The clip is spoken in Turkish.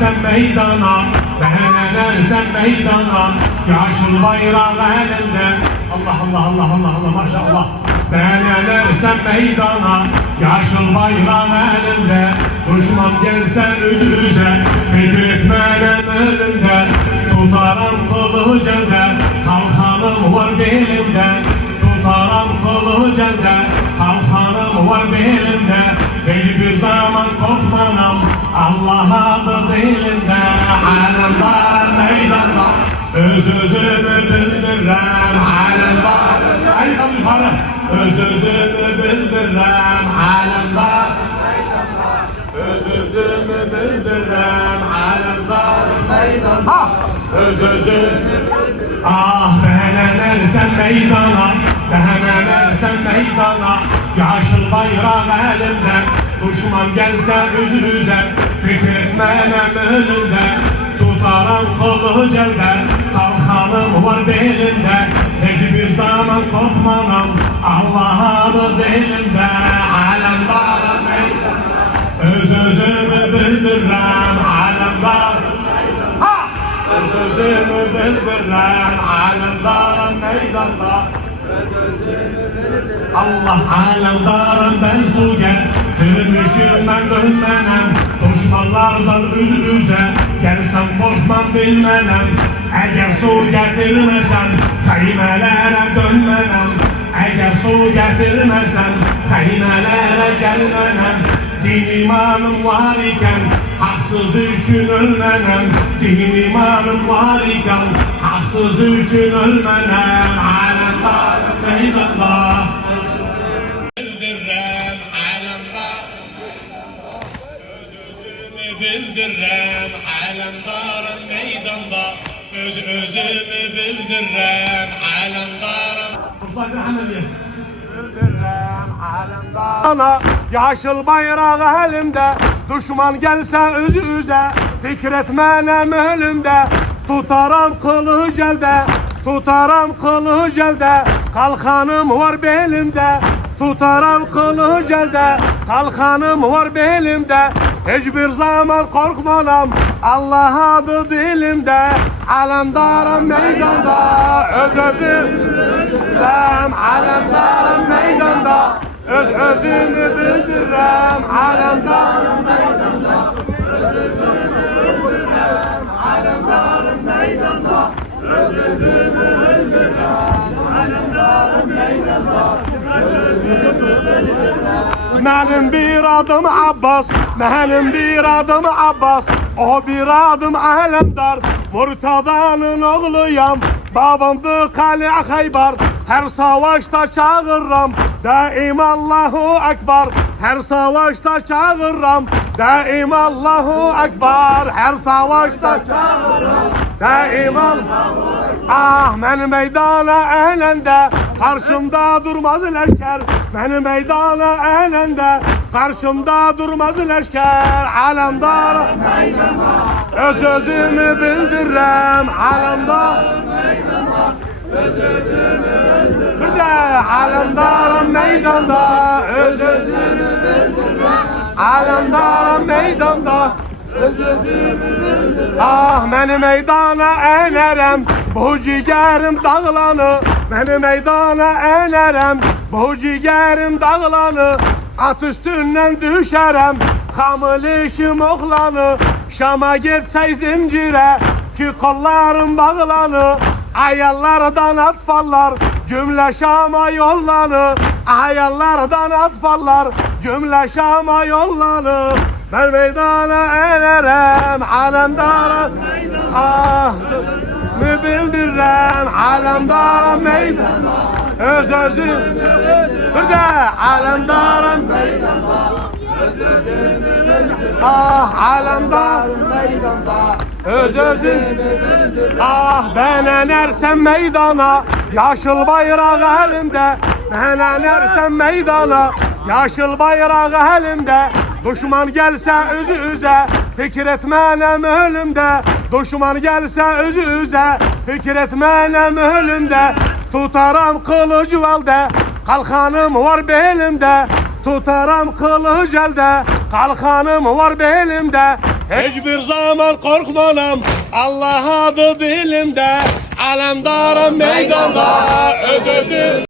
ersem meydana, ben ersem meydana, yaşıl bayrak elimde. Allah Allah Allah Allah Allah maşallah. Ben ersem meydana, yaşıl bayrak elimde. Düşman gelse üzüze, fikret benim elimde. Tutaram kılıcı elde, kalkanım var belimde. Tutaram kılıcı elde, kalkanım var belimde. Hiçbir zaman korkmanam, Allah adı dilinde. Alemdarım meydanda, öz-özümü bildirem. Alemdar, hadi kalk yukarı. Öz-özümü bildirem. Alemdar, öz-özümü bildirem. Alemdar meydanda, öz-özüm. Ah ben ersem meydana, ben ersem meydana, yaşıl bayrak elimde. Düşman gelse üzüze, fikret benim önümde. Tutaram kılıcı elde, kalkanım var belimde. Hiçbir zaman korkmanam, Allah adı dilimde. Alemdarım meydana, öz-özümü bildirem. Alemdar, öz-özümü bildirem. Alemdarım meydanda, Allah alemdarım ben su getirmişim ben dönmenem. Düşmanlardan üzüze gelsem korkmam bilmenem. Eğer su getirmesem kaymelere dönmenem. Eğer su getirmesem kaymelere gelmenem. Din imanım var iken haksız için ölmenem. Din imanım var iken haksız için ölmenem. Alemdarım meydanda, bildirem. Alemdar, öz-özümü bildirem. Alemdarım meydanda, öz-özümü bildirem. Alemdarım. Mustafa Ahmet Yes. Bildirem. Alemdar. Yaşıl bayrak elimde, düşman gelse üzüze, fikret benim ölümde. Tutaram kılıcı elde, tutaram kılıcı elde, kalkanım var belimde. Tutaram kılıcı elde, kalkanım var belimde. Hiçbir zaman korkmanam, Allah adı dilimde. Alemdarım meydanda, öz-özüm bildirem. Alemdarım meydanda, öz-özümü bildirem. Alemdarım meydanda, öz-özümü bildirem. Alemdarım meydanda, öz-özümü bildirem. Alemdarım meydanda, öz-özümü bildirem. Benim bir adım Abbas, benim bir adım Abbas, o bir adım Alemdar. Murtada'nın oğluyam, babamdı Kale Haybar. Her savaşta çağırram, daim Allahu Ekber. Her savaşta çağırram, daim Allahu Ekber. Her savaşta çağırram, daim Allahu Ekber. Ah beni meydana eğlende, karşımda durmaz leşker. Beni meydana eğlende, karşımda durmaz leşker. Alemdar meydana, öz-özümü bildirem. Alemdar meydana, öz-özümü bildirem. Bir de alemdarım meydanda, öz-özümü bildirem. Alemdarım meydanda, öz-özümü bildirem. Ah beni meydana eğlerem, bu ciğerim dağlanı. Beni meydana eğlerem, bu ciğerim dağlanı. At üstünden düşerem, kamilişim oğlanı. Şam'a gitsey zincire, ki kollarım bağlanı. Ayallardan atfallar, cümle Şam'a yollanı. Ayallardan atfallar, cümle Şam'a yollanı. Ben meydana eğlerem, alemdarım ah mü bildirem. Alemdarım meydana, öz-özüm bir de alemdarım meydana, öz-özümü bildirem. Ah alemdarım meydana, öz-özüm ah ben enersem meydana, yaşıl bayrak elimde. Ben enersem meydana, yaşıl bayrak elimde. Düşman gelse üzüze, fikret benim ölümde. Düşman gelse üzüze, fikret benim ölümde. Tutaram kılıcı elde, kalkanım var belimde. Tutaram kılıcı elde, kalkanım var belimde. Hiçbir zaman korkmam, Allah adı dilimde. Alemdarım meydanda, öz özüm.